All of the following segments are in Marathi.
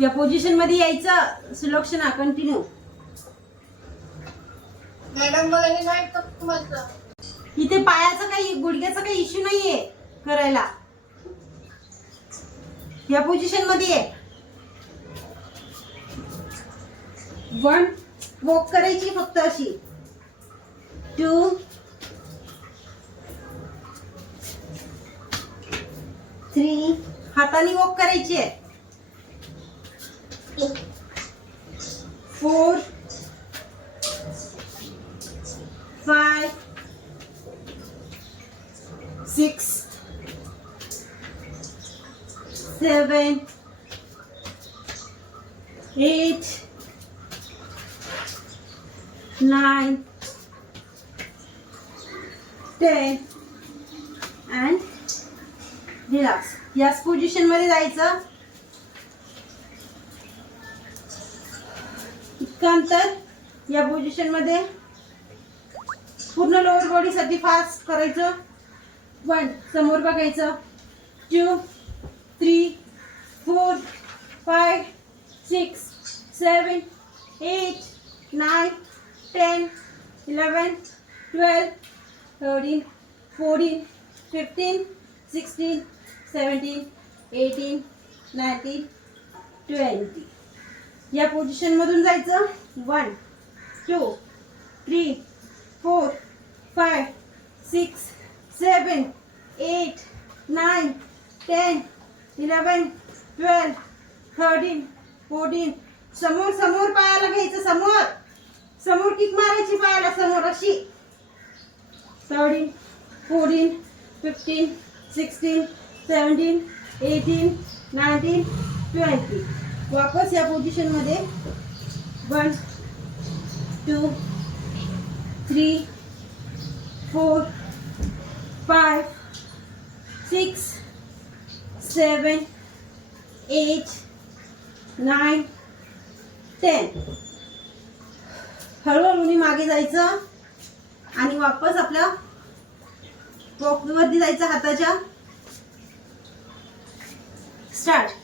या पोझिशनमध्ये यायचं. सुलक्षणा कंटिन्यू मॅडम मला हे नाही तर तुम्हाला. इथे पायाचा काही गुडघ्याचा काही इश्यू नाहीये करायला. या पोझिशनमध्ये आहे वन वॉक करायची फक्त अशी. टू थ्री हाताने वॉक करायची आहे. Four, five, six, seven, eight, nine, ten, and relax. याच पोझिशनमध्ये जायचं इतकं अंतर या पोझिशनमध्ये पूर्ण लोअर बॉडी साठी फास्ट करायचं. वन समोर बघायचं. Two three four five six seven eight nine ten eleven twelve thirteen fourteen fifteen sixteen seventeen eighteen nineteen twenty या पोझिशनमधून जायचं. One two three four five six seven eight nine ten eleven twelve thirteen fourteen समोर समोर पायाला घ्यायचं समोर. समोर किक मारायची पायाला समोर अशी. Thirteen fourteen fifteen sixteen seventeen eighteen nineteen twenty वापस या पोझिशनमध्ये one two three four five six seven eight nine ten हळूहळू मागे जायचं आणि वापस आपल्या वरती जायचं हाताच्या. Start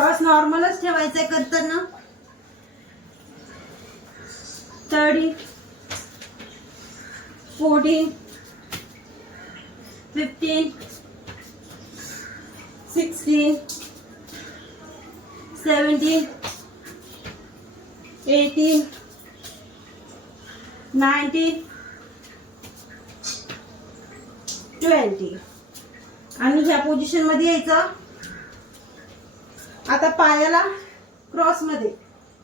श्वास नॉर्मलच ठेवायचा आहे करताना. Thirty fourteen fifteen sixteen seventeen eighteen nineteen twenty आणि ह्या पोझिशनमध्ये यायचं आता पायाला क्रॉसमध्ये.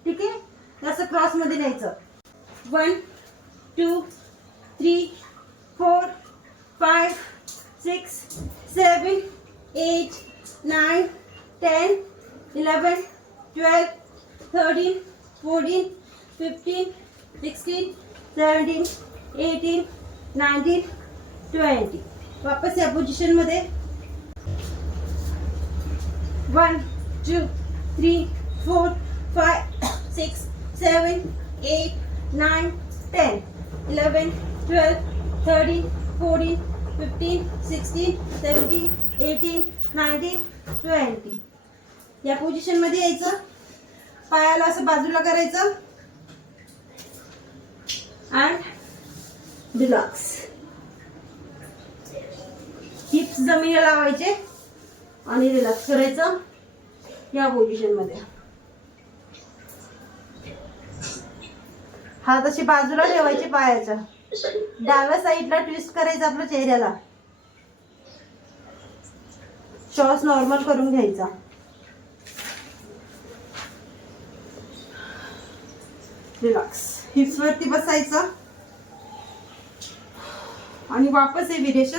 ठीक आहे? असं क्रॉसमध्ये न्यायचं. One two three four five six seven eight nine ten eleven twelve thirteen fourteen fifteen sixteen seventeen eighteen nineteen twenty वापस या पोझिशनमध्ये one two three four five six seven eight nine ten eleven twelve thirteen, fourteen, fifteen sixteen, seventeen, eighteen nineteen twenty या पोझिशनमध्ये यायचं. पायाला असं बाजूला करायचं. अँड डिलक्स हिप्स जमिनीला लावायचे आणि रिलॅक्स करायचं. या पोझिशनमध्ये हात अशी बाजूला ठेवायचे पायाच्या. डाव्या साईडला ट्विस्ट करायचं आपल्या चेहऱ्याला. श्वास नॉर्मल करून घ्यायचा. रिलॅक्स हिप्स वरती बसायचं. आणि वापस हे विरेशन